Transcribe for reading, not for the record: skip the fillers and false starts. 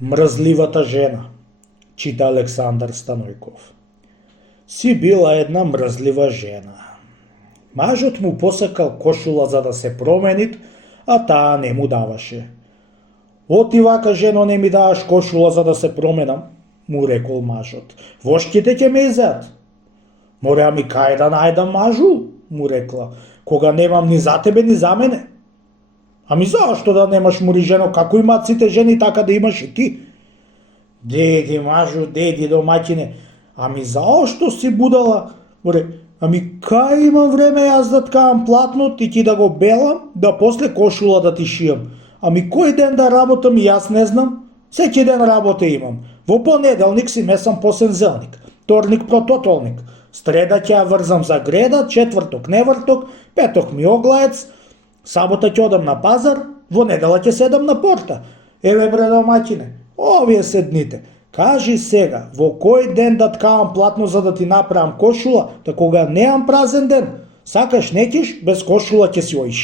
Мрзливата жена, чита Александар Станојков. Си била една мрзлива жена. Мажот му посакал кошула за да се променит, а таа не му даваше. Оти вака, жено, не ми даваш кошула за да се променам, му рекол мажот. Вошките ќе ме изеат. Мора ми кај да најдам мажу, му рекла, кога немам ни за тебе ни за мене. Ами зашто да немаш, мури, жено, како имаат сите жени, така да имаш и ти? Деди мажу, деди домаќине, ами зашто си будала? Море, ами кај имам време јас да ткавам платно, ти да го белам, да после кошула да ти шијам. Ами кој ден да работам и јас не знам? Секи ден работа имам. Во понеделник си месам посен зелник, вторник прототолник, среда ќе ја врзам за греда, четврток неврток, петок ми оглаец, сабота ќе одам на пазар, во недела ќе седам на порта. Еве бре домаќине, овие се дните. Кажи сега, во кој ден да ткавам платно за да ти направам кошула, да кога неам празен ден, сакаш некиш, без кошула ќе си оиш.